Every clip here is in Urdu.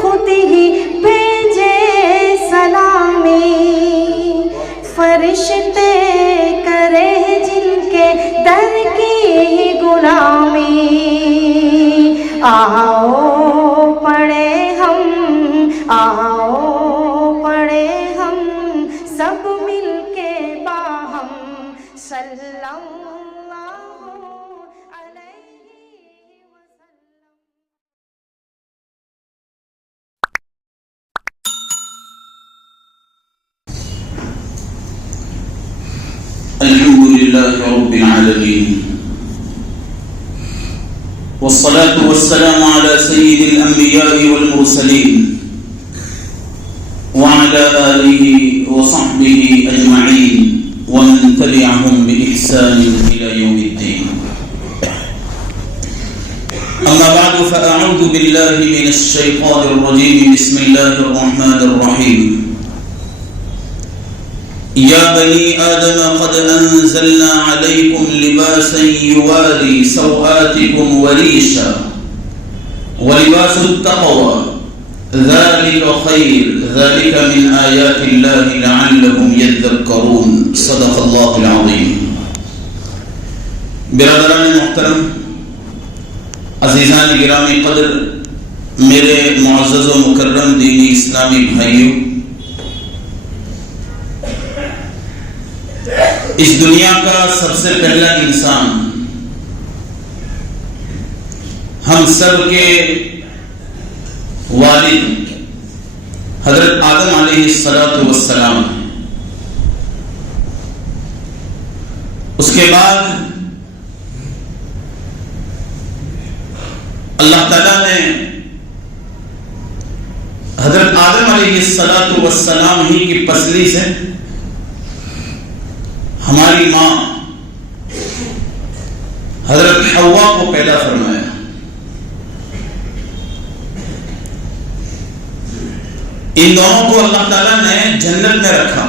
خود ہی بھیجے سلامی، فرشتے کرے جن کے در کی غلامی، آؤ پڑھے ہم، آؤ پڑھے ہم سب مل کے باہم صلی اللہ علیہ وسلم۔ الحمد لله رب العالمين، والصلاة والسلام على سيد الأنبياء والمرسلين وعلى آله وصحبه أجمعين ومن تبعهم بإحسان إلى يوم الدين. أما بعد فأعوذ بالله من الشيطان الرجيم. بسم الله الرحمن الرحيم. يا بني آدم قد أنزلنا عليكم لباسا يواري سوآتكم وريشا ولباس التقوى ذلك خير ذلك من آيات الله لعلهم يذكرون. صدق الله العظيم. برادران محترم، عزیزان گرامی قدر، میرے معزز و مکرم دینی اسلامی بھائیوں، اس دنیا کا سب سے پہلا انسان ہم سب کے والد حضرت آدم علیہ السلام، اس کے بعد اللہ تعالیٰ نے حضرت آدم علیہ السلام ہی کی پسلی سے ہماری ماں حضرت حوا کو پیدا فرمایا۔ ان دونوں کو اللہ تعالیٰ نے جنت میں رکھا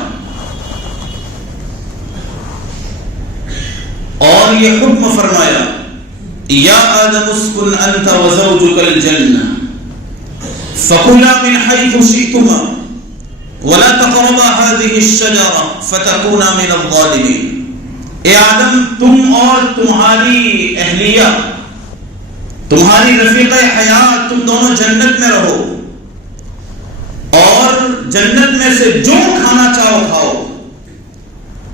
اور یہ حکم فرمایا، یا آدم اسکن انت وزوجک الجنہ فکلا من حیث شئتما ولا تقربا هذه الشجرة فتكونا من الظالمين۔ اے آدم، تم اور تمہاری اہلیہ، تمہاری رفیقہ حیات، تم دونوں جنت میں رہو اور جنت میں سے جو کھانا چاہو کھاؤ،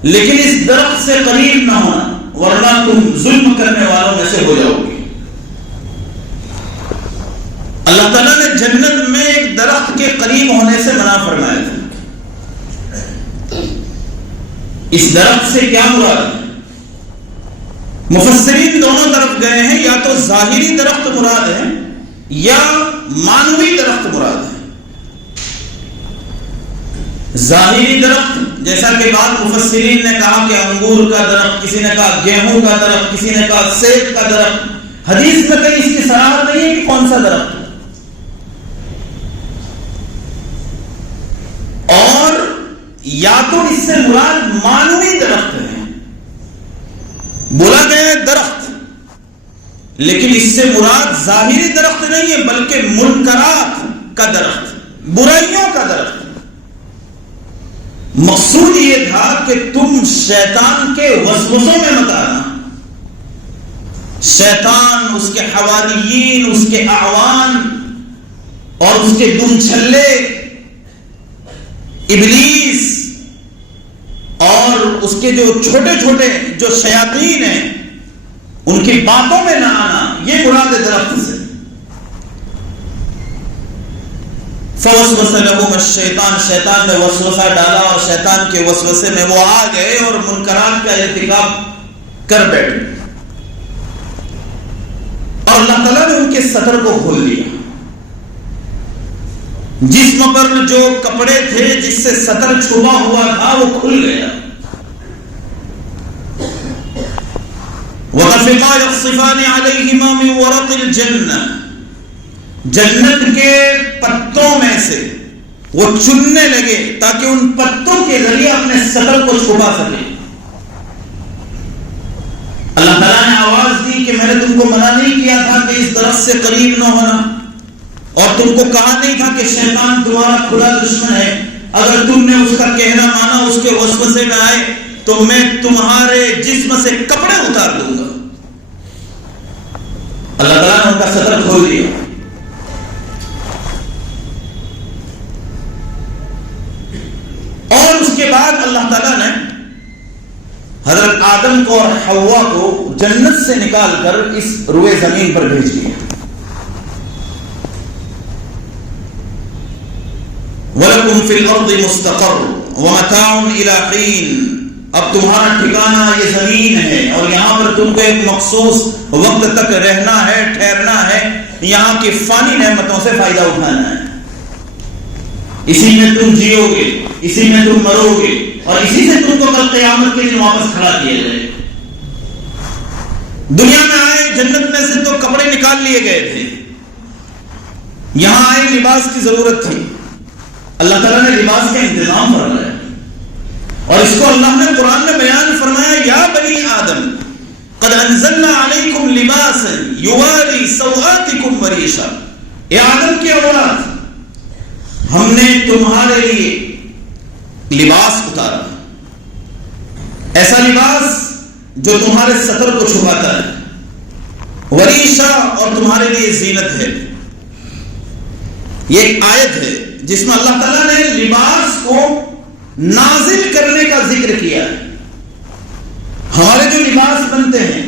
لیکن اس درخت سے قریب نہ ہونا ورنہ تم ظلم کرنے والوں میں سے ہو جاؤ گے۔ اللہ تعالیٰ نے جنت میں ایک درخت کے قریب ہونے سے منع فرمایا تھا۔ اس درخت سے کیا مراد ہے؟ مفسرین دونوں طرف گئے ہیں، یا تو ظاہری درخت مراد ہے یا معنوی درخت مراد ہے۔ ظاہری درخت جیسا کہ بعض مفسرین نے کہا کہ انگور کا درخت، کسی نے کہا گیہوں کا درخت، کسی نے کہا سیب کا درخت، حدیث میں کہیں اس کی صراحت نہیں ہے کہ کون سا درخت ہے۔ اور یا تو اس سے مراد معنوی درخت ہے، بولا گیا درخت، لیکن اس سے مراد ظاہری درخت نہیں ہے بلکہ منکرات کا درخت، برائیوں کا درخت۔ مقصود یہ تھا کہ تم شیطان کے وسوسوں میں مت آنا۔ شیطان، اس کے حواریین، اس کے اعوان اور اس کے دم چھلے ابلیس اور اس کے جو چھوٹے چھوٹے جو شیاطین ہیں، ان کی باتوں میں نہ آنا، یہ مراد درخت سے۔ فوسوس لہم الشیطان، شیطان نے وسوسہ ڈالا اور شیطان کے وسوسے میں وہ آ گئے اور منکرات کا ارتکاب کر بیٹھے، اور اللہ تعالیٰ نے ان کے سطر کو کھول دیا۔ جسم پر جو کپڑے تھے جس سے سطر چھپا ہوا تھا وہ کھل گیا۔ وَطَفِقَا يَخْصِفَانِ عَلَيْهِمَا مِنْ وَرَقِ الْجَنَّةِ، جنت کے پتوں میں سے وہ چننے لگے تاکہ ان پتوں کے ذریعے اپنے سطر کو چھپا سکے۔ اللہ تعالیٰ نے آواز دی کہ میں نے تم کو منع نہیں کیا تھا کہ اس درخت سے قریب نہ ہونا، اور تم کو کہا نہیں تھا کہ شیطان تمہارا کھلا دشمن ہے، اگر تم نے اس کا کہنا مانا، اس کے وسوسے میں آئے تو میں تمہارے جسم سے کپڑے اتار دوں گا۔ اللہ تعالیٰ نے ان کا صدر کھول دیا۔ اور اس کے بعد اللہ تعالیٰ نے حضرت آدم کو اور حوا کو جنت سے نکال کر اس روئے زمین پر بھیج دیا۔ وَلَكُمْ فِي الْأَرْضِ مُسْتَقَرٌّ وَمَتَاعٌ إِلَىٰ حِينٍ، اب تمہارا ٹھکانہ یہ زمین ہے اور یہاں پر تم کو ایک مخصوص وقت تک رہنا ہے، ٹھہرنا ہے، یہاں کی فانی نعمتوں سے فائدہ اٹھانا ہے۔ اسی میں تم جیو گے، اسی میں تم مرو گے، اور اسی سے تم کو کل قیامت کے دن واپس کھڑا کیا جائے۔ دنیا میں آئے جنت میں سے تو کپڑے نکال لیے گئے تھے، یہاں آئے لباس کی ضرورت تھی، اللہ تعالیٰ نے لباس کا انتظام فرمایا، اور اس کو اللہ نے قرآن میں بیان فرمایا، یا بنی آدم قد انزلنا علیکم لباسا یواری سوآتکم وریشا، اے آدم کی اولاد، ہم نے تمہارے لیے لباس اتارا، ایسا لباس جو تمہارے سطر کو چھپاتا ہے، وریشا، اور تمہارے لیے زینت ہے۔ یہ ایک آیت ہے جس میں اللہ تعالیٰ نے لباس کو نازل کرنے کا ذکر کیا ہے۔ ہمارے جو لباس بنتے ہیں،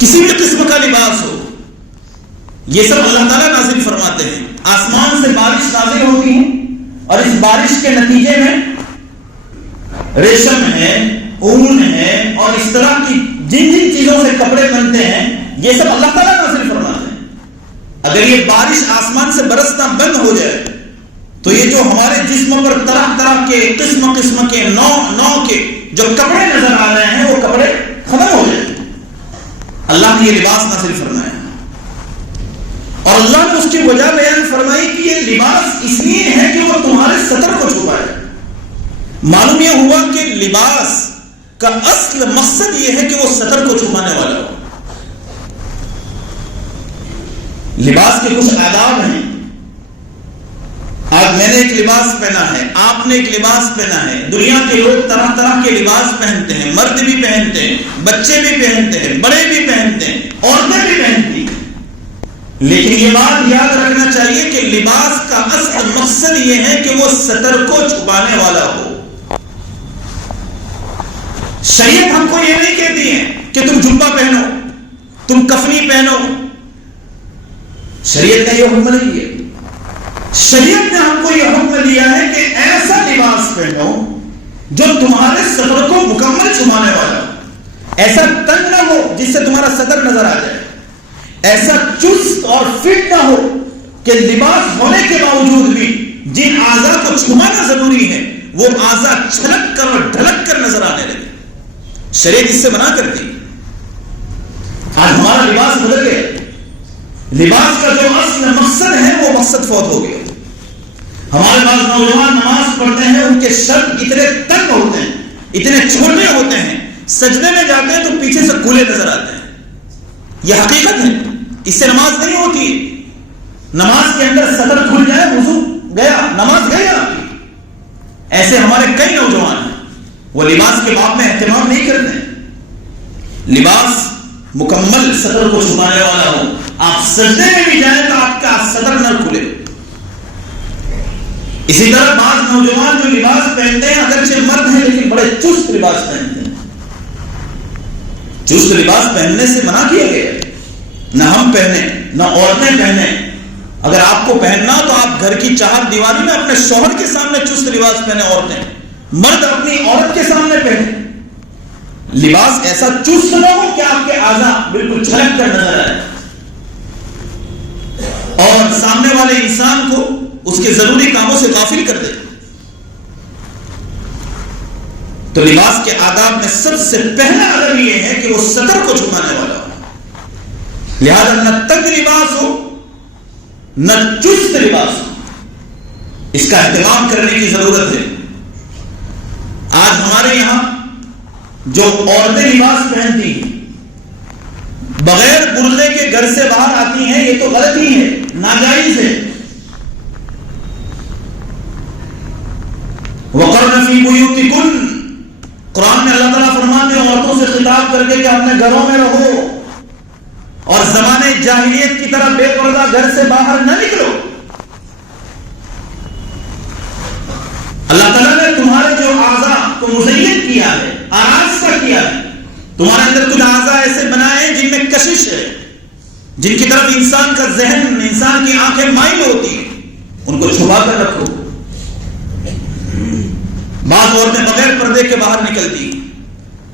کسی بھی قسم کا لباس ہو، یہ سب اللہ تعالیٰ نازل فرماتے ہیں۔ آسمان سے بارش نازل ہوتی ہے، اور اس بارش کے نتیجے میں ریشم ہے، اون ہے، اور اس طرح کی جن جن چیزوں سے کپڑے بنتے ہیں، یہ سب اللہ تعالیٰ نازل فرماتے ہیں۔ اگر یہ بارش آسمان سے برسنا بند ہو جائے تو یہ جو ہمارے جسم پر طرح طرح کے قسم قسم کے نو کے جو کپڑے نظر آ رہے ہیں، وہ کپڑے ختم ہو جائیں۔ اللہ نے یہ لباس نازل فرمایا، اور اللہ نے اس کی وجہ بیان فرمائی کہ یہ لباس اس لیے ہے کہ وہ تمہارے سطر کو چھپائے۔ معلوم یہ ہوا کہ لباس کا اصل مقصد یہ ہے کہ وہ سطر کو چھپانے والا ہو۔ لباس کے کچھ آداب ہیں۔ آج میں نے ایک لباس پہنا ہے، آپ نے ایک لباس پہنا ہے، دنیا کے لوگ طرح طرح کے لباس پہنتے ہیں، مرد بھی پہنتے ہیں، بچے بھی پہنتے ہیں، بڑے بھی پہنتے ہیں، عورتیں بھی پہنتی ہیں، لیکن یہ بات یاد رکھنا چاہیے کہ لباس کا اصل مقصد یہ ہے کہ وہ سطر کو چھپانے والا ہو۔ شریعت ہم کو یہ نہیں کہتی ہے کہ تم جبہ پہنو، تم کفنی پہنو، شریعت نے یہ حکم نہیں ہے۔ شریعت نے ہم کو یہ حکم دیا ہے کہ ایسا لباس پہنو جو تمہارے سطر کو مکمل چھپانے والا ہو، ایسا تنگ نہ ہو جس سے تمہارا سطر نظر آ جائے، ایسا چست اور فٹ نہ ہو کہ لباس ہونے کے باوجود بھی جن اعضاء کو چھپانا ضروری ہے وہ اعضاء چھلک کر اور ڈھلک کر نظر آنے لگے۔ شریعت اس سے منع کرتی۔ آج ہمارا لباس بدل گیا، لباس کا جو اصل مقصد ہے وہ مقصد فوت ہو گیا۔ ہمارے پاس نوجوان نماز پڑھتے ہیں، ان کے شرط اتنے تنگ ہوتے ہیں، اتنے چھوٹے ہوتے ہیں، سجدے میں جاتے ہیں تو پیچھے سے گولے نظر آتے ہیں۔ یہ حقیقت ہے، اس سے نماز نہیں ہوتی۔ نماز کے اندر سطر کھل جائے، وضو گیا، نماز گئی آپ کی۔ ایسے ہمارے کئی نوجوان ہیں، وہ لباس کے باب میں اہتمام نہیں کرتے۔ لباس مکمل سطر کو چھپانے والا ہو، آپ سجدے میں بھی جائیں تو آپ کا سطر نہ کھلے۔ اسی طرح بعض نوجوان جو لباس پہنتے ہیں، اگرچہ مرد ہیں لیکن بڑے چست لباس پہنتے ہیں۔ چست لباس پہننے سے منع کیا گیا، نہ ہم پہنے نہ عورتیں پہنے۔ اگر آپ کو پہننا تو آپ گھر کی چار دیواری میں اپنے شوہر کے سامنے چست لباس پہنے، عورتیں، مرد اپنی عورت کے سامنے پہنے۔ لباس ایسا چست نہ ہو کہ آپ کے اعضاء بالکل چھلک کر نظر آئے اور سامنے والے انسان کو اس کے ضروری کاموں سے غافل کر دے۔ تو لباس کے آداب میں سب سے پہلا ادب یہ ہے کہ وہ سطر کو چھپانے والا ہو، لہذا نہ تنگ لباس ہو نہ چست لباس ہو، اس کا اہتمام کرنے کی ضرورت ہے۔ آج ہمارے یہاں جو عورتیں لباس پہنتی ہیں، بغیر برقعے کے گھر سے باہر آتی ہیں، یہ تو غلط ہی ہے، کر کے کہ اپنے گھروں میں رہو اور زمانے جاہلیت کی طرح بے پردہ گھر سے باہر نہ نکلو. اللہ تعالیٰ نے تمہارے جو اعضاء کو مزین کیا ہے، آراستہ کیا ہے، تمہارے اندر کچھ اعضاء ایسے بنائے جن میں کشش ہے، جن کی طرف انسان کا ذہن، انسان کی آنکھیں مائل ہوتی ہیں، ان کو چھپا کر رکھو. بعض عورتیں بغیر پردے کے باہر نکلتی.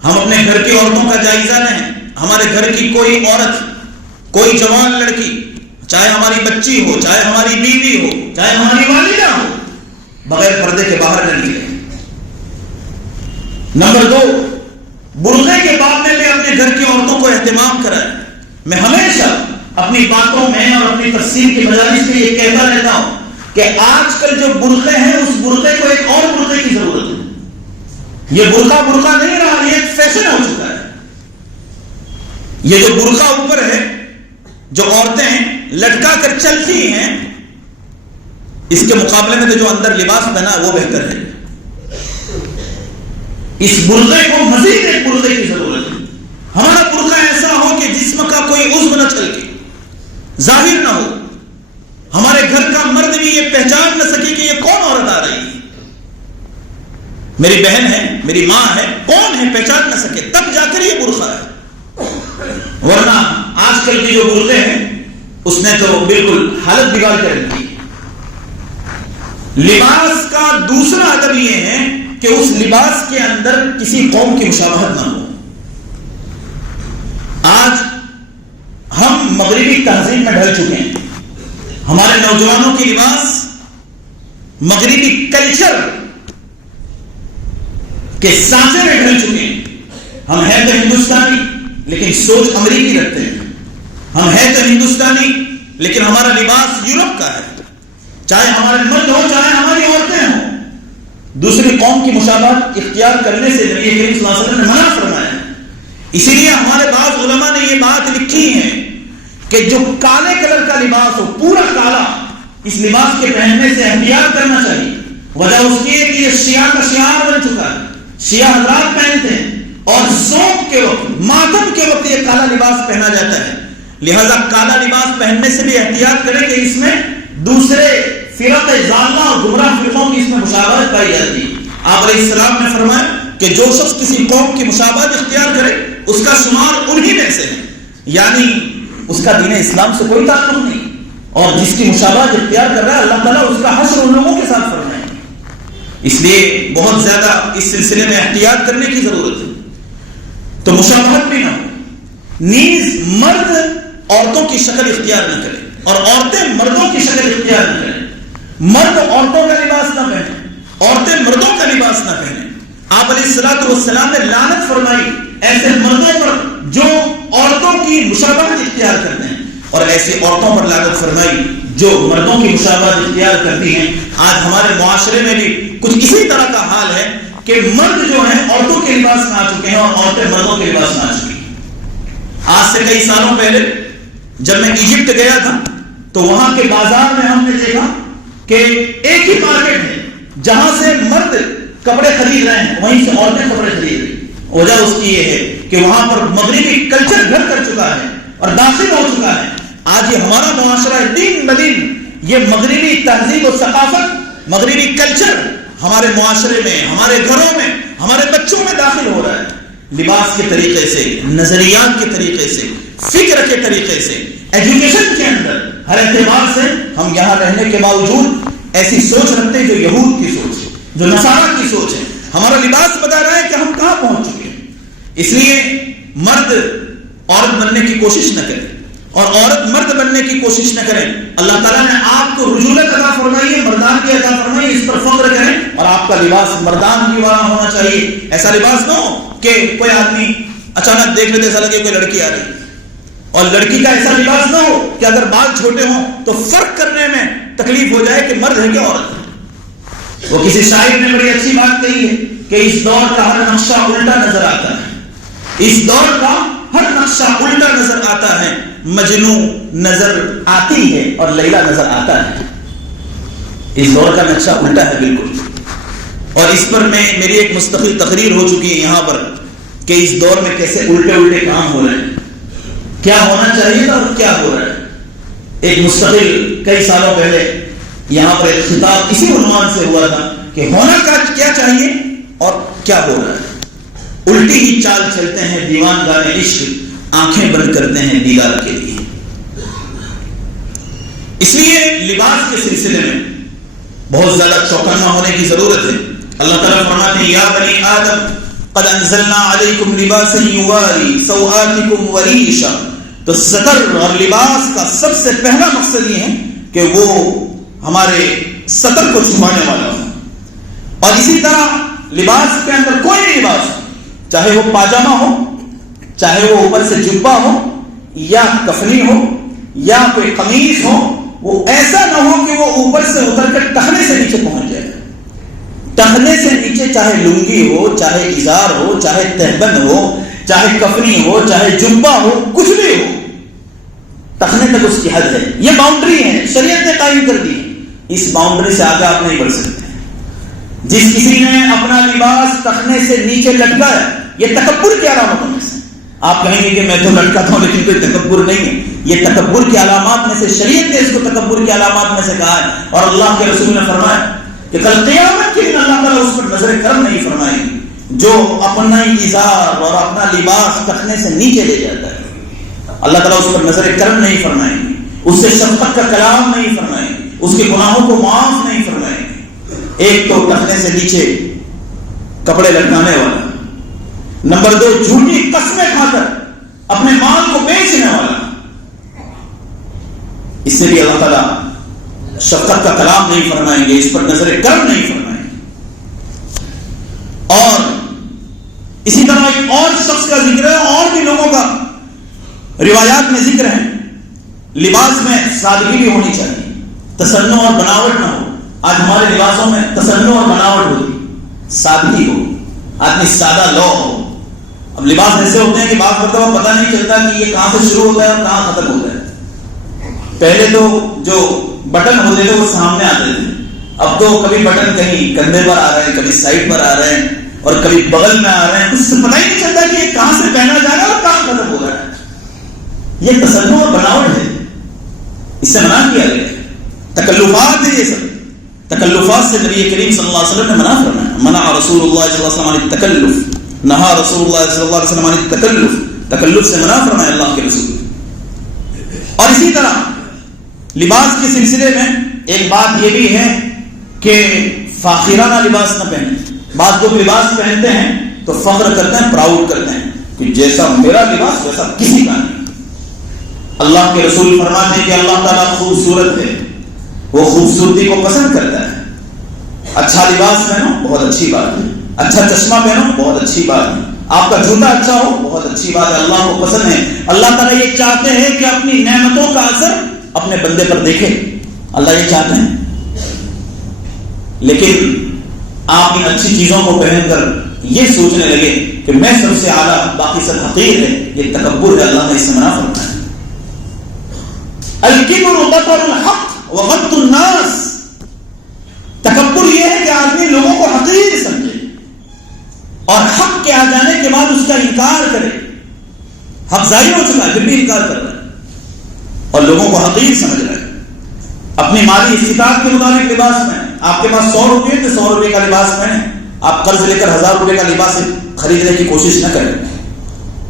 ہم اپنے گھر کی عورتوں کا جائزہ لیں. ہمارے گھر کی کوئی عورت، کوئی جوان لڑکی، چاہے ہماری بچی ہو، چاہے ہماری بیوی ہو، چاہے ہماری والدہ ہو، بغیر پردے کے باہر نہ نکلے. نمبر 2، برقعے کے بعد میں اپنے گھر کی عورتوں کو اہتمام کرائیں. میں ہمیشہ اپنی باتوں میں اور اپنی تفسیر کی مجالس میں یہ کہتا رہتا ہوں کہ آج کل جو برقعے ہیں اس برقعے کو ایک اور برقعے کی ضرورت ہے. یہ برقع نہیں رہا، یہ ایک فیشن ہو چکا ہے. یہ جو برقع اوپر ہے، جو عورتیں لٹکا کر چلتی ہیں، اس کے مقابلے میں تو جو اندر لباس پہنا وہ بہتر ہے. اس برقعے کو مزید ایک برقعے کی ضرورت ہے. ہمارا برقع ایسا ہو کہ جسم کا کوئی عضو نہ چھلکے، ظاہر نہ ہو. ہمارے گھر کا مرد بھی یہ پہچان نہ سکے کہ یہ کون عورت آ رہی ہے، میری بہن ہے، میری ماں ہے، کون ہے پہچان نہ سکے، تب جا کر یہ برقع ہے. ورنہ آج کل کی جو برقعے ہیں اس نے تو بالکل حالت بگاڑ کر رکھی. لباس کا دوسرا ادب یہ ہے کہ اس لباس کے اندر کسی قوم کی مشابہت نہ ہو. آج ہم مغربی تہذیب میں ڈھل چکے ہیں. ہمارے نوجوانوں کی لباس مغربی کلچر کے سانچے میں ڈھل چکے ہیں. ہم ہیں تو ہندوستانی لیکن سوچ امریکی رکھتے ہیں. ہم ہیں تو ہندوستانی لیکن ہمارا لباس یورپ کا ہے. چاہے ہمارے مرد ہو چاہے ہماری عورتیں ہوں، دوسری قوم کی مشابہت اختیار کرنے سے نبی کریم صلی اللہ علیہ وسلم نے منع فرمایا. اسی لیے ہمارے بعض علماء نے یہ بات لکھی ہے کہ جو کالے کلر کا لباس ہو، پورا کالا، اس لباس کے پہننے سے احتیاط کرنا چاہیے. وجہ اس کی ہے کہ یہ شیعہ کا شعار بن چکا ہے. شیعہ حضرات پہنتے ہیں اور ذوق کے وقت، ماتم کے وقت یہ کالا لباس پہنا جاتا ہے. لہذا کالا لباس پہننے سے بھی احتیاط کریں کہ اس میں دوسرے فرق ضالہ اور گمراہ فرقوں کی اس میں مشابہت پائی جاتی ہے. آپ علیہ السلام نے فرمایا کہ جو شخص کسی قوم کی مشابہت اختیار کرے اس کا شمار انہی میں سے ہے، یعنی اس کا دین اسلام سے کوئی تعلق نہیں. اور جس کی مشابہت اختیار کر رہا ہے اللہ تعالیٰ اس کا حشر ان لوگوں کے ساتھ فرمائے. اس لیے بہت زیادہ اس سلسلے میں احتیاط کرنے کی ضرورت ہے. تو مشابہت بھی نہ ہو. نیز مرد عورتوں کی شکل اختیار نہ کرے اور عورتیں مردوں کی شکل اختیار نہ کریں. مرد عورتوں کا لباس نہ پہنیں، عورتیں مردوں کا لباس نہ پہنیں. آپ علیہ الصلوۃ والسلام نے لعنت فرمائی ایسے مردوں پر جو عورتوں کی مشابہت اختیار کرتے ہیں، اور ایسی عورتوں پر لعنت فرمائی جو مردوں کی مشابہت اختیار کرتی ہیں. آج ہمارے معاشرے میں بھی کچھ اسی طرح کا حال ہے کہ مرد جو ہیں عورتوں کے لباس میں آ چکے ہیں اور عورتیں مردوں کے لباس میں آ چکی ہیں. آج سے کئی سالوں پہلے جب میں ایجپٹ گیا تھا تو وہاں کے بازار میں ہم نے دیکھا کہ ایک ہی مارکیٹ ہے جہاں سے مرد کپڑے خرید رہے ہیں وہیں سے عورتیں کپڑے خرید رہی. وجہ اس کی یہ ہے کہ وہاں پر مغربی کلچر گھر کر چکا ہے اور داخل ہو چکا ہے. آج یہ ہمارا معاشرہ دین بدین، یہ مغربی تہذیب و ثقافت، مغربی کلچر ہمارے معاشرے میں، ہمارے گھروں میں، ہمارے بچوں میں داخل ہو رہا ہے. لباس کے طریقے سے، نظریات کے طریقے سے، فکر کے طریقے سے، ایجوکیشن کے اندر ہر اعتبار سے ہم یہاں رہنے کے باوجود ایسی سوچ رکھتے ہیں جو یہود کی سوچ ہے، جو نصارہ کی سوچ ہے. ہمارا لباس بتا رہا ہے کہ ہم کہاں پہنچ چکے ہیں. اس لیے مرد عورت بننے کی کوشش نہ کرے اور عورت مرد بننے کی کوشش نہ کریں. اللہ تعالیٰ نے آپ کو رجولت عطا فرمائی ہے، مردان کی عطا فرمائی ہے، اس پر فخر کریں. اور آپ کا لباس مردان کی والا ہونا چاہیے. ایسا لباس نہ ہو کہ کوئی آدمی اچانک دیکھ لیتے ایسا لگے کوئی لڑکی آ رہی، اور لڑکی کا ایسا لباس نہ ہو کہ اگر بال چھوٹے ہوں تو فرق کرنے میں تکلیف ہو جائے کہ مرد ہے کہ عورت ہے. وہ کسی شاعر نے بڑی اچھی بات کہی ہے کہ اس دور کا ہر نقشہ الٹا نظر آتا ہے، اس دور کا ہر نقشہ الٹا نظر آتا ہے. مجنو نظر آتی ہے اور لیلا نظر آتا ہے. اس دور کا نقشہ الٹا ہے بالکل. اور اس پر میری ایک مستقل تقریر ہو چکی ہے یہاں پر کہ اس دور میں کیسے الٹے الٹے کام ہو رہے ہیں، کیا ہونا چاہیے تھا اور کیا ہو رہا ہے۔ ایک مستقل کئی سالوں پہلے یہاں پر ایک خطاب اسی عنوان سے ہوا تھا کہ ہونا کیا چاہیے اور کیا ہو رہا ہے۔ الٹی ہی چال چلتے ہیں دیوان گانے عشق، آنکھیں بند کرتے ہیں دیدار کے لیے۔ اس لیے لباس کے سلسلے میں بہت زیادہ چوکنا ہونے کی ضرورت ہے۔ اللہ تعالیٰ فرماتے ہیں یا بنی آدم قد انزلنا علیکم لباسا یواری سوآتکم وریشا۔ تو ستر اور لباس کا سب سے پہلا مقصد یہ ہے کہ وہ ہمارے ستر کو چھپانے والا ہو، اور اسی طرح لباس کے اندر کوئی بھی لباس، چاہے وہ پاجامہ ہو، چاہے وہ اوپر سے جبہ ہو یا کفنی ہو یا کوئی قمیص ہو، وہ ایسا نہ ہو کہ وہ اوپر سے اتر کر ٹخنے سے نیچے پہنچ جائے۔ ٹخنے سے نیچے چاہے لنگی ہو، چاہے ازار ہو، چاہے تہبند ہو، چاہے کفنی ہو، چاہے جبہ ہو، کچھ بھی ہو، ٹخنے تک اس کی حد ہے۔ یہ باؤنڈری ہے، شریعت نے قائم کر دی، اس باؤنڈری سے آگے آپ نہیں بڑھ سکتے۔ جس کسی نے اپنا لباس ٹخنے سے نیچے لٹکا ہے، یہ تکبر کی علامتوں میں سے۔ آپ کہیں گے کہ میں تو لٹکاتا ہوں لیکن کوئی تکبر نہیں ہے، یہ تکبر کی علامات میں سے، شریعت نے اس کو تکبر کی علامات میں سے کہا ہے، اور اللہ کے رسول نے فرمایا کہ کل قیامت کے دن اللہ تعالیٰ اس پر نظر کرم نہیں فرمائے گی جو اپنا ازار اور اپنا لباس ٹخنے سے نیچے لے جاتا ہے۔ اللہ تعالیٰ اس پر نظر کرم نہیں فرمائے گی، اس سے شفقت کا کلام نہیں فرمائے گی، اس کے گناہوں کو معاف نہیں فرمائے گی۔ ایک تو ٹخنے سے نیچے کپڑے لٹکانے والا، نمبر دو جھوٹی قسمیں کھا کر اپنے مال کو بیچنے والا، اس سے بھی اللہ تعالیٰ شفقت کا کلام نہیں فرمائیں گے، اس پر نظر کرم نہیں فرمائیں گے۔ اور اسی طرح ایک اور شخص کا ذکر ہے، اور بھی لوگوں کا روایات میں ذکر ہے، لباس میں سادگی بھی ہونی چاہیے، تصنع اور بناوٹ نہ ہو۔ آج ہمارے لباسوں میں تصنع اور بناوٹ ہوتی، سادگی ہو، آدمی سادہ لو ہو۔ اب لباس ایسے ہوتے ہیں کہ بعض مرتبہ پتہ نہیں چلتا کہ یہ کہاں سے شروع ہوتا ہے اور کہاں ختم ہوتا ہے۔ پہلے تو جو بٹن ہوتے تھے وہ سامنے آتے تھے، اب تو کبھی بٹن کہیں کندھے پر آ رہے ہیں، کبھی سائڈ پر آ رہے ہیں، اور کبھی بغل میں آ رہے ہیں، اس سے پتہ ہی نہیں چلتا کہ یہ کہاں سے پہنا جا رہا ہے اور کہاں ختم ہو رہا ہے۔ یہ تصنع اور بناوٹ ہے، اس سے منع کیا گیا ہے، تکلفات ہے، یہ سب تکلفات سے نبی کریم صلی اللہ علیہ وسلم نے منع فرمایا۔ منع رسول اللہ صلی اللہ علیہ وسلم عن التکلف، نہا رسول اللہ صلی اللہ علیہ وسلم عن التکلف، تکلف سے منع فرمایا اللہ کے رسول۔ اور اسی طرح لباس کے سلسلے میں ایک بات یہ بھی ہے کہ فاخرانہ لباس نہ پہنے۔ بعض لوگ لباس پہنتے ہیں تو فخر کرتے ہیں، پراؤڈ کرتے ہیں کہ جیسا میرا لباس ویسا کسی کا نہیں۔ اللہ کے رسول فرماتے ہیں کہ اللہ تعالیٰ خوبصورت ہے، وہ خوبصورتی کو پسند کرتا ہے۔ اچھا لباس پہنو بہت اچھی بات ہے، اچھا چشمہ پہنو بہت اچھی بات ہے، آپ کا جوتا اچھا ہو بہت اچھی بات ہے، اللہ کو پسند ہے۔ اللہ تعالیٰ یہ چاہتے ہیں کہ اپنی نعمتوں کا اثر اپنے بندے پر دیکھے، اللہ یہ چاہتے ہیں۔ لیکن آپ ان اچھی چیزوں کو پہن کر یہ سوچنے لگے کہ میں سب سے اعلیٰ، باقی سب حقیر ہے، یہ تکبر ہے، اللہ نے اس سے منع فرمایا ہے۔ الکبر بطر الحق وغمط الناس، تکبر یہ ہے کہ آدمی لوگوں کو حقیر سمجھے اور حق کے آ جانے کے بعد اس کا انکار کرے۔ حق ظاہر ہو چکا ہے پھر بھی انکار کر رہا ہے اور لوگوں کو حقیر سمجھ رہا ہے۔ اپنی مالی استطاعت کے مطابق لباس پہنے، آپ کے پاس 100 روپئے تو 100 روپئے کا لباس پہنے، آپ قرض لے کر 1000 روپئے کا لباس خریدنے کی کوشش نہ کریں۔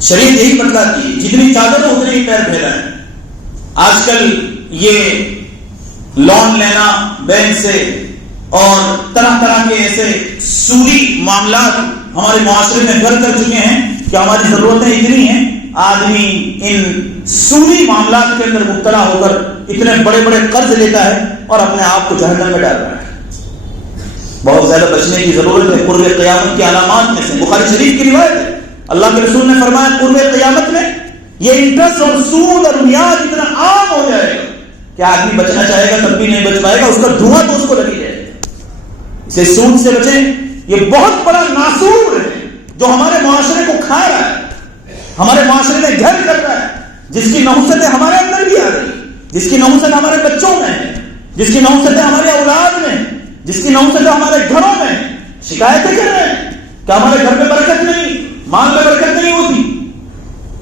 شریعت یہی بتلاتی ہے، جتنی چادر ہو اتنے ہی پیر پھیلائیں۔ آج کل یہ لون لینا بینک سے اور طرح طرح کے ایسے سودی معاملات ہمارے معاشرے میں گھر کر چکے ہیں کہ ہماری ضرورتیں اتنی ہیں، آدمی ان سودی معاملات کے اندر مبتلا ہو کر اتنے بڑے بڑے قرض لیتا ہے اور اپنے آپ کو جہنم میں ڈال رہا ہے۔ بہت زیادہ بچنے کی ضرورت ہے۔ قرب قیامت کی علامات میں سے بخاری شریف کی روایت ہے، اللہ کے رسول نے فرمایا قرب قیامت میں یہ انٹرسٹ اور سود اور میاد اتنا عام ہو جائے گا کہ آدمی بچنا چاہے گا تب بھی نہیں بچ پائے گا، اس کا دھواں تو اس کو لگی جائے گا۔ اسے سود سے بچیں، یہ بہت بڑا ناسور ہے جو ہمارے معاشرے کو کھا رہا ہے، ہمارے معاشرے میں گھر کر رہا ہے، جس کی نحوستیں ہمارے اندر بھی آ رہی، جس کی نحوست ہمارے بچوں میں ہے، جس کی نحوست ہمارے اولاد میں، جس کی نحوست ہمارے گھروں میں۔ شکایتیں کر رہے ہیں کہ ہمارے گھر میں برکت نہیں، مال میں برکت نہیں ہوتی۔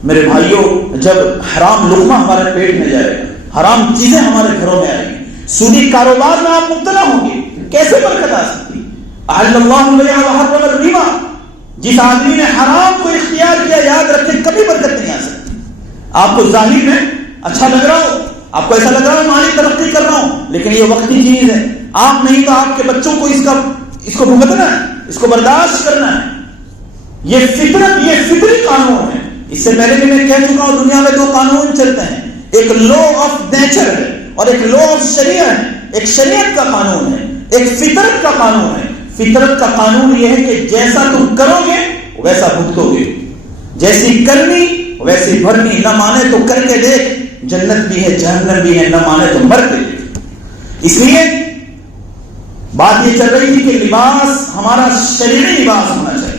میرے بھائیوں، جب حرام لقمہ ہمارے پیٹ میں جائے گا، حرام چیزیں ہمارے گھروں میں آئیں گی، سودی کاروبار میں آپ مبتلا ہوں گے، کیسے برکت آ سکتی؟ احل اللہ البیع وحرم الربا، جس آدمی نے حرام کو اختیار کیا، یاد رکھیں کبھی برکت نہیں آ سکتی۔ آپ کو ظاہر میں اچھا لگ رہا ہو، آپ کو ایسا لگ رہا ہو مالی ترقی کر رہا ہوں، لیکن یہ وقتی چیز ہے، آپ نہیں تو آپ کے بچوں کو اس کو بھگتنا ہے، اس کو برداشت کرنا ہے۔ یہ فطرت، یہ فطری قانون ہے۔ اس سے پہلے بھی میں کہہ چکا ہوں، دنیا میں دو قانون چلتے ہیں، ایک لا آف نیچر ہے اور ایک لا آف شریعہ ہے۔ ایک شریعت کا قانون ہے، ایک فطرت کا قانون ہے۔ فطرت کا قانون یہ ہے کہ جیسا تم کرو گے ویسا بھگتو گے، جیسی کرنی ویسی بھرنی، نہ مانے تو کر کے دیکھ، جنت بھی ہے جہنم بھی ہے، نہ مانے تو مر کے دیکھ۔ اس لیے بات یہ چل رہی تھی کہ لباس ہمارا شرعی لباس ہونا چاہیے،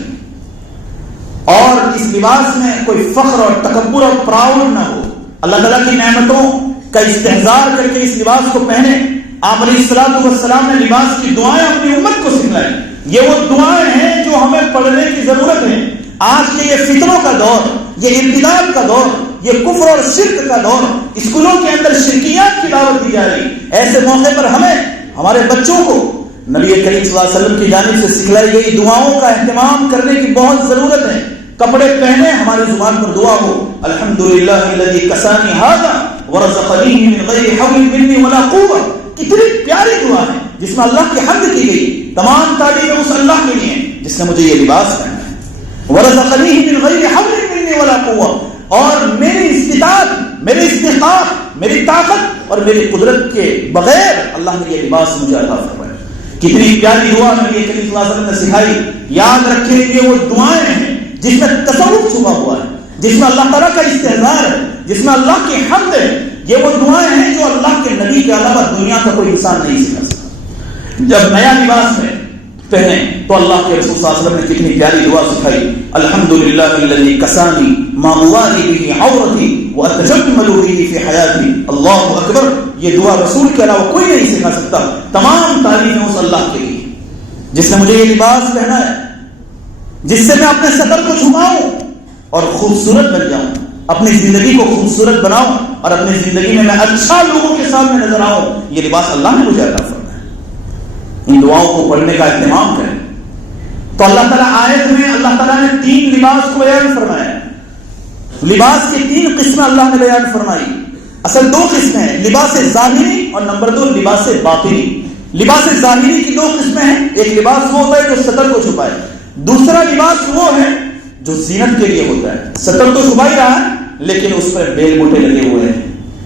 اور اس لباس میں کوئی فخر اور تکبر اور پراؤڈ نہ ہو۔ اللہ تعالیٰ کی نعمتوں کا استحضار کر کے اس لباس کو پہنے۔ آپ علیہ الصلوۃ والسلام نے لباس کی دعائیں اپنی امت کو سکھلائی۔ یہ وہ دعائیں ہیں جو ہمیں پڑھنے کی ضرورت ہے۔ آج کے یہ فتنوں کا دور، یہ ارتداد کا دور، یہ کفر اور شرک کا دور، اسکولوں کے اندر شرکیات کی دعوت دی جا رہی، ایسے موقع پر ہمیں ہمارے بچوں کو نبی کریم صلی اللہ علیہ وسلم کی جانب سے سکھلائی گئی دعاؤں کا اہتمام کرنے کی بہت ضرورت ہے۔ کپڑے پہنے، ہماری زبان پر دعا ہو، الحمدللہ الذی کسانی ھذا ورزقنی من غیر حول منی ولا قوہ۔ کتنی پیاری دعا ہے جس میں اللہ کی حمد کی گئی، تمام تعریفیں اس اللہ کے لیے جس نے مجھے یہ لباس پہنا ہے۔ ورزقنی من غیر حول منی ولا قوہ، اور میری استطاعت، میری استحقاق، میری طاقت اور میری قدرت کے بغیر اللہ نے یہ لباس مجھے عطا فرمایا۔ کتنی پیاری دعا نبی کریم صلی اللہ علیہ وسلم نے سکھائی۔ یاد رکھیں یہ وہ دعائیں ہیں جس میں تصوف چھپا ہوا ہے، جس میں اللہ تعالیٰ کا استحضار ہے، جس میں اللہ کی حمد ہے۔ یہ وہ دعائیں ہیں جو اللہ کے نبی کے علاوہ دنیا کا کوئی انسان نہیں سکھا سکتا۔ جب نیا لباس ہے پہنے تو اللہ کے رسول صلی اللہ علیہ وسلم نے کتنی پیاری دعا سکھائی، الحمدللہ الذی کسانی ما اواری به عورتی واتجمل به فی حیاتی۔ اللہ اکبر، یہ دعا رسول کے علاوہ کوئی نہیں سکھا سکتا۔ تمام تعریفیں اس اللہ کے لیے جس نے مجھے یہ لباس پہنا ہے، جس سے میں اپنے سطر کو چھپاؤں اور خوبصورت بن جاؤں، اپنی زندگی کو خوبصورت بناؤں اور اپنی زندگی میں اچھا لوگوں کے سامنے نظر آؤں۔ یہ لباس اللہ نے مجھے عطا فرمایا۔ ان دعاؤں کو پڑھنے کا اہتمام کریں۔ تو اللہ تعالیٰ آیت میں اللہ تعالیٰ نے 3 لباس کو بیان فرمایا۔ لباس کی 3 قسمیں اللہ نے بیان فرمائی۔ اصل 2 قسمیں ہیں، لباس ظاہری اور نمبر 2 لباس باطنی۔ لباس ظاہری کی 2 قسمیں ہیں، ایک لباس وہ ہوتا ہے جو سطر کو چھپائے، دوسرا لباس وہ ہے جو زینت کے لیے ہوتا ہے۔ سطر تو چھپا ہی رہا ہے لیکن اس پر بیل بوٹے لگے ہوئے ہیں،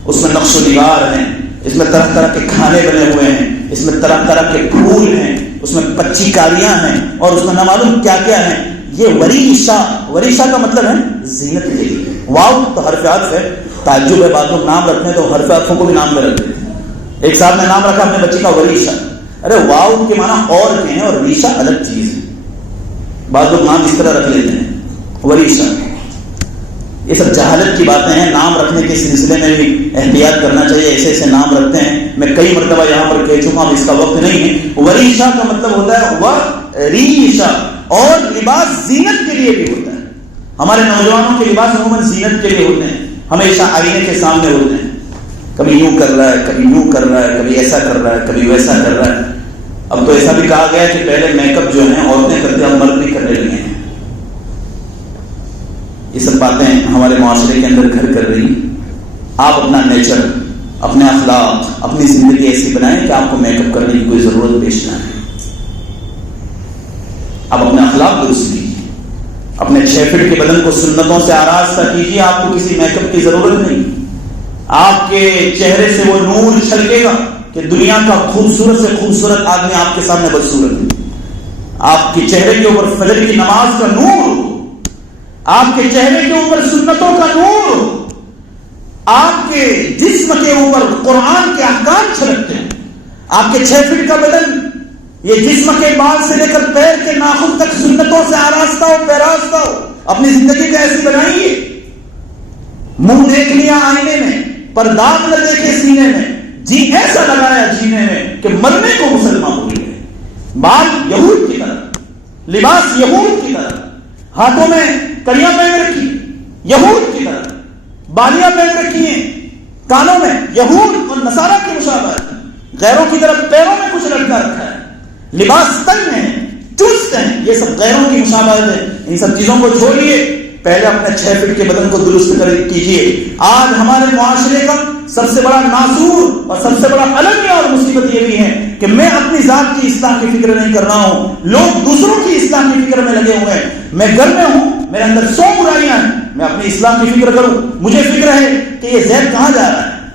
اس میں نقش و نگار ہیں، اس میں طرح طرح کے کھانے بنے ہوئے ہیں، اس میں طرح طرح کے پھول ہیں، اس میں پچی کاریاں ہیں، اور اس میں نہ معلوم کیا کیا ہے۔ یہ وریشہ، وریشہ کا مطلب ہے زینت کے لیے۔ واو تو حرف عطف ہے، تعجب ہے بعض لوگ نام رکھتے ہیں تو حرف عطفوں کو بھی نام میں رکھتے ہیں۔ ایک صاحب نے نام رکھا اپنے بچے کا وریشہ۔ ارے واو کے معنی اور کے ہیں اور ریشہ الگ چیز ہے، بعض لوگ نام اس طرح رکھ لیتے ہیں وریشہ۔ یہ سب جہالت کی باتیں ہیں، نام رکھنے کے سلسلے میں بھی احتیاط کرنا چاہیے، ایسے ایسے نام رکھتے ہیں۔ میں کئی مرتبہ یہاں پر کہہ چکا ہوں، اس کا وقت نہیں ہے۔ وریشہ کا مطلب ہوتا ہے وریشہ، اور لباس زینت کے لیے بھی ہوتا ہے۔ ہمارے نوجوانوں کے لباس عموماً زینت کے لیے ہوتے ہیں، ہمیشہ آئینے کے سامنے ہوتے ہیں، کبھی یوں کر رہا ہے، کبھی یوں کر رہا ہے، کبھی ایسا کر رہا ہے، کبھی ویسا کر رہا ہے۔ اب تو ایسا بھی کہا گیا کہ پہلے میک اپ جو ہیں عورتیں کرتے ہیں، اب مرد بھی کرنے لگے ہیں۔ یہ سب باتیں ہمارے معاشرے کے اندر گھر کر رہی۔ آپ اپنا نیچر، اپنے اخلاق، اپنی زندگی ایسی بنائیں کہ آپ کو میک اپ کرنے کی کوئی ضرورت پیش نہ آئے۔ آپ اپنے اخلاق درست کیجیے، اپنے 6 فٹ کے بدن کو سنتوں سے آراستہ کیجیے، آپ کو کسی میک اپ کی ضرورت نہیں۔ آپ کے چہرے سے وہ نور چھلکے گا کہ دنیا کا خوبصورت سے خوبصورت آدمی آپ کے سامنے بدصورت ہے۔ آپ کے چہرے کے اوپر فجر کی نماز کا نور، آپ کے چہرے کے اوپر سنتوں کا نور، آپ کے جسم کے اوپر قرآن کے احکام چھلکتے ہیں۔ آپ کے 6 فٹ کا بدن، یہ جسم کے بال سے لے کر پیر کے ناخن تک سنتوں سے آراستہ ہو، پیراستہ ہو۔ اپنی زندگی کو ایسی بنائیے، منہ دیکھ لیا آئینے میں پر داغ نہ دیکھے سینے میں، جی ایسا لگایا جینے میں کہ مرنے کو مسلمان ہو گئے۔ بال یہود کی طرح، لباس یہود کی طرح، ہاتھوں میں کڑیاں پہن رکھی یہود کی طرح، بالیاں پہن رکھی ہیں کانوں میں، یہود اور نصارہ کی مشابہت، غیروں کی طرف پیروں میں کچھ لٹکا رکھا ہے، لباس تنگ ہے، چست ہیں، یہ سب غیروں کی مشابہت ہے. ان سب چیزوں کو چھوڑیے، پہلے اپنے 6 فٹ کے بدن کو درست کیجیے. آج ہمارے معاشرے کا سب سے بڑا ناسور اور سب سے بڑا المیہ اور مصیبت یہ بھی ہے کہ میں اپنی ذات کی اصلاح کی فکر نہیں کر رہا ہوں، لوگ دوسروں کی اصلاح کی فکر میں لگے ہوئے ہیں. میں گھر میں ہوں، میرے اندر 100 برائیاں ہیں، میں اپنی اصلاح کی فکر کروں. مجھے فکر ہے کہ یہ زید کہاں جا رہا ہے،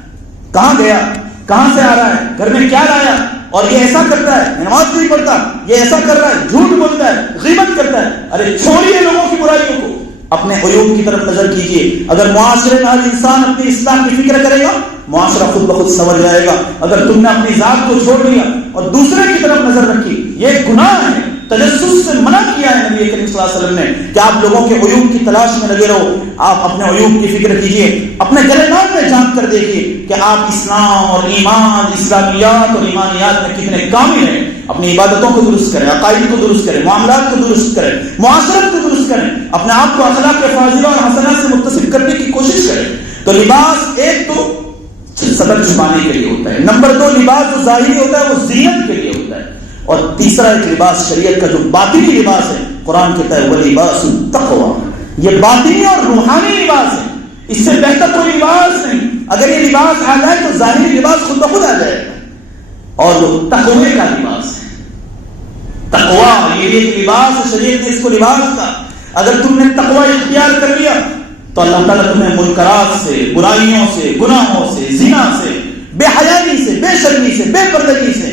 کہاں گیا، کہاں سے آ رہا ہے، گھر میں کیا لایا، اور یہ ایسا کرتا ہے، نماز نہیں پڑھتا، یہ ایسا کر رہا ہے، جھوٹ بولتا ہے، غیبت کرتا ہے. ارے چھوڑیے لوگوں کی برائیوں کو، اپنے عیوب کی طرف نظر کیجیے. اگر معاشرے میں ہر انسان اپنی اصلاح کی فکر کرے گا، معاشرہ خود بخود سنور جائے گا. اگر تم نے اپنی ذات کو چھوڑ دیا اور دوسرے کی طرف نظر رکھی، یہ گناہ ہے. تجسس سے منع کیا ہے نبی کریم صلی اللہ علیہ وسلم نے کہ آپ لوگوں کے عیوب کی تلاش میں لگے رہو. آپ اپنے عیوب کی فکر کیجیے، اپنے گلے نام میں جھانک کر دیکھیے کہ آپ اسلام اور ایمان، اسلامیات اور ایمانیات میں کتنے کامل ہیں. اپنی عبادتوں کو درست کریں، عقائد کو درست کریں، معاملات کو درست کریں، معاشرت کو درست کریں، اپنے آپ کو اخلاق فاضلہ اور حسنہ سے متصف کرنے کی کوشش کریں. تو لباس ایک تو صدر چھپانے کے لیے ہوتا ہے، نمبر 2 لباس جو ظاہری ہوتا ہے وہ زینت کے لیے ہوتا ہے، اور تیسرا ایک لباس شریعت کا جو باطنی لباس ہے، قرآن کہتا ہے وَلِبَاسُ التَّقْوَىٰ، یہ باطنی اور روحانی لباس ہے. اس سے بہتر کوئی لباس نہیں. اگر یہ لباس آ جائے تو ظاہری لباس خود بخود آ جائے گا، اور وہ تقوی کا لباس ہے. تقوی یہ ایک لباس ہے، شریعت نے اس کو لباس کا. اگر تم نے تقوی اختیار کر لیا تو اللہ تعالیٰ تمہیں منکرات سے، برائیوں سے، گناہوں سے، زنا سے، بے حیائی سے، بے شرمی سے، بے پردگی سے،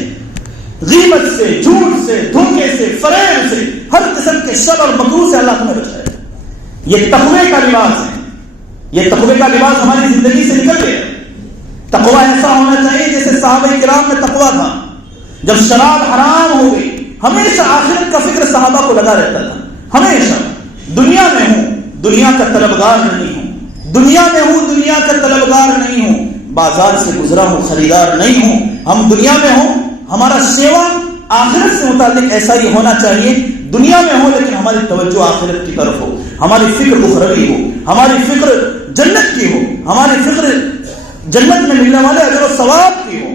غیبت سے، جھوٹ سے، دھوکے سے، فریب سے، ہر قسم کے شر اور مکروہ سے اللہ تمہیں بچائے. یہ تقوی کا لباس ہے. یہ تقوی کا لباس ہماری زندگی سے نکل گیا. تقوی ایسا ہونا چاہیے جیسے صحابہ کرام میں تقوی تھا. جب شراب حرام ہو گئی، ہمیشہ آخرت کا فکر صحابہ کو لگا رہتا تھا. ہمیشہ دنیا میں ہوں، دنیا کا طلبگار نہیں ہوں، دنیا میں ہوں، دنیا کا طلبگار نہیں ہوں، بازار سے گزرا ہوں، خریدار نہیں ہوں. ہم دنیا میں ہوں، ہمارا سیوا آخرت سے متعلق ایسا ہی ہونا چاہیے. دنیا میں ہو لیکن ہماری توجہ آخرت کی طرف ہو، ہماری فکر اخروی ہو، ہماری فکر جنت کی ہو، ہماری فکر جنت میں ملنے والے اجر و ثواب کی ہو.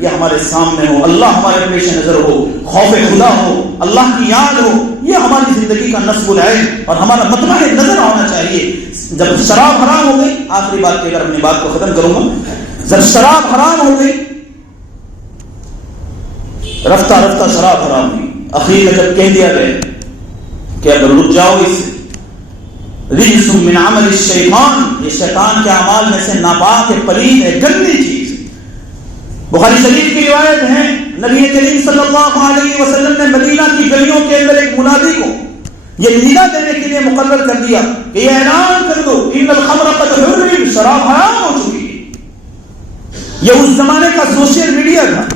یہ ہمارے سامنے ہو، اللہ ہمارے پیش نظر ہو، خوف خدا ہو، اللہ کی یاد ہو. یہ ہماری زندگی کا نصب العین اور ہمارا مطمع نظر ہونا چاہیے. جب شراب حرام ہو گئی، آخری بات کہہ کر اپنی بات کو ختم کروں گا. جب شراب حرام ہو گئی، رفتہ رفتہ شراب حرام ہوئی، اخیر میں جب کہہ دیا گیا کہ اب رک جاؤ، اس رجس من عمل الشیطان، یہ شیطان کے اعمال میں سے ناپاک ہے، پلید ہے، گندی چیز. بخاری شریف کی روایت ہے، نبی کریم صلی اللہ علیہ وسلم نے مدینہ کی گلیوں کے اندر ایک منادی کو یہ ندا دینے کے لیے مقرر کر دیا کہ یہ اعلان کر دو ان الخمر قد حرم، شراب حرام ہو چکی ہے. یہ اس زمانے کا سوشل میڈیا تھا.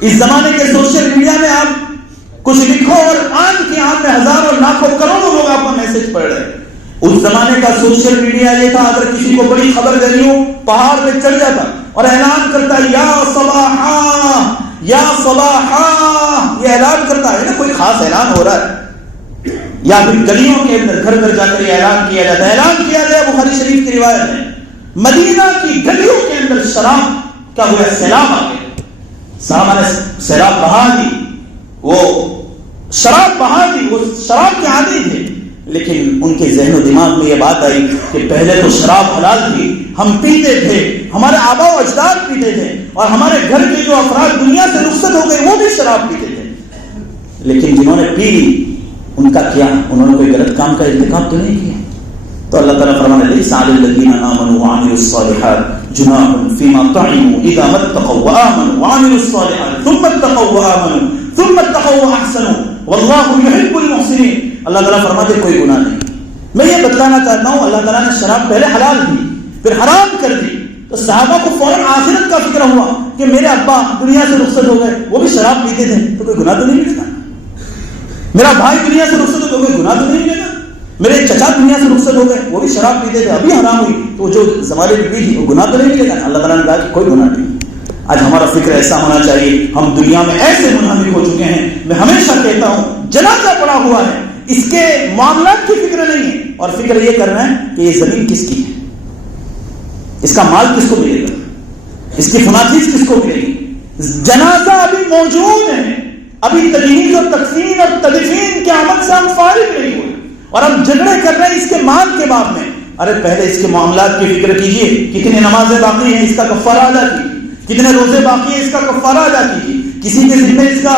اس زمانے کے سوشل میڈیا میں آپ کچھ لکھو اور آج کی آن میں ہزاروں لاکھوں کروڑوں لوگ آپ کا میسج پڑھ رہے ہیں. اس زمانے کا سوشل میڈیا یہ تھا، اگر کسی کو بڑی خبر دینی ہو پہاڑ پہ چڑھ جاتا اور اعلان کرتا یا صباحا یا صباحا، یہ اعلان کرتا ہے نا، کوئی خاص اعلان ہو رہا ہے. یا پھر گلیوں کے اندر گھر گھر جا کر یہ اعلان کیا جاتا ہے. اعلان کیا گیا، بخاری شریف کی روایت ہے، مدینہ کی گلیوں کے اندر شراب کا ہوا سیلاب آ گیا. صحابہ نے شراب بہا دی، وہ شراب بہا دی، وہ شراب کے عادی تھے، لیکن ان کے ذہن و دماغ میں یہ بات آئی کہ پہلے تو شراب حلال تھی، ہم پیتے تھے، ہمارے آبا و اجداد پیتے تھے، اور ہمارے گھر کے جو افراد دنیا سے رخصت ہو گئے وہ بھی شراب پیتے تھے. لیکن جنہوں نے پی ان کا کیا؟ انہوں نے کوئی غلط کام کا ارتکاب تو نہیں کیا. تو اللہ تعالیٰ فرمانے لیس علی الذین آمنوا وعملوا الصالحات جناح فیما طعموا اذا ما اتقوا وآمنوا وعملوا الصالحات ثم اتقوا وآمنوا ثم اتقوا واحسنوا واللہ یحب المحسنین. اللہ تعالیٰ فرماتے کوئی گناہ نہیں. میں یہ بتلانا چاہتا ہوں، اللہ تعالیٰ نے شراب پہلے حلال کی پھر حرام کر دی، تو صحابہ کو فوراً آخرت کا فکر ہوا کہ میرے ابا دنیا سے رخصت ہو گئے، وہ بھی شراب پیتے تھے، تو کوئی گناہ تو نہیں ملتا. میرا بھائی دنیا سے رخصت ہو گئے، کوئی گناہ تو نہیں ملتا. میرے چچا دنیا سے رخصت ہو گئے، وہ بھی شراب پیتے تھے، ابھی حرام ہوئی، تو جو زمانے میں پی تھی وہ گناہ تو نہیں ملے گا. اللہ تعالیٰ نے کہا کہ کوئی گناہ نہیں. آج ہمارا فکر ایسا ہونا چاہیے. ہم دنیا میں ایسے منہمک ہو چکے ہیں، میں ہمیشہ کہتا ہوں جنازہ پڑا ہوا ہے، اس کے معاملات کی فکر نہیں ہے اور فکر یہ کر رہے ہیں کہ یہ زمین کس کی ہے، اس کا مال کس کو ملے گا، اس کی فلاں چیز کس کو ملے گی. جنازہ ابھی موجود ہے، ابھی تجہیز اور تکفین اور تدفین کے عمل سے ہم فارغ نہیں ہوئے اور ہم جھگڑے کر رہے ہیں اس کے مال کے باب میں. ارے پہلے اس کے معاملات کی فکر کیجئے، کتنی نمازیں باقی ہیں اس کا کفارہ ادا کیجیے، کتنے روزے باقی ہیں اس کا کفارہ ادا کیجیے، کسی کے ذمہ اس کا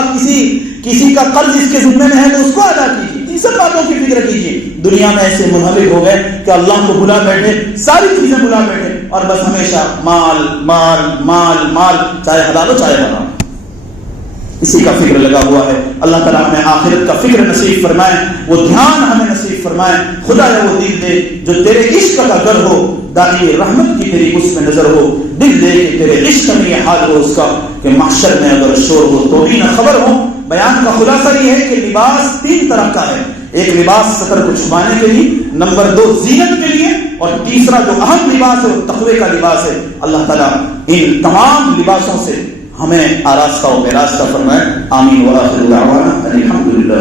کسی کا قرض اس کے ذمہ میں ہے تو اس کو ادا کیجیے. ان سب باتوں کی فکر کیجیے. دنیا میں ایسے منہمک ہو گئے کہ اللہ کو بھلا بیٹھے، ساری چیزیں بھلا بیٹھے اور بس ہمیشہ مال مال مال مال، چاہے حلال ہو چاہے حرام، اسی کا فکر لگا ہوا ہے. اللہ تعالیٰ ہمیں آخرت کا فکر نصیب فرمائے، وہ دھیان ہمیں نصیب فرمائے. خدا یا وہ دل دے جو تیرے عشق کا گر ہو، داعی رحمت کی تیری اس میں نظر ہو. دل دے کہ تیرے عشق میں یہ حال ہو اس کا کہ محشر میں اگر شور ہو تو بھی نہ خبر ہو. بیان کا خلاصہ یہ ہے کہ لباس 3 طرح کا ہے. ایک لباس سطر کو چھپانے کے لیے، نمبر 2 زینت کے لیے، اور تیسرا جو اہم لباس ہے وہ تقوی کا لباس ہے. اللہ تعالیٰ ان تمام لباسوں سے ہمیں آراستہ و میراستہ فرمائے. آمین و آخر دعوانا الحمدللہ.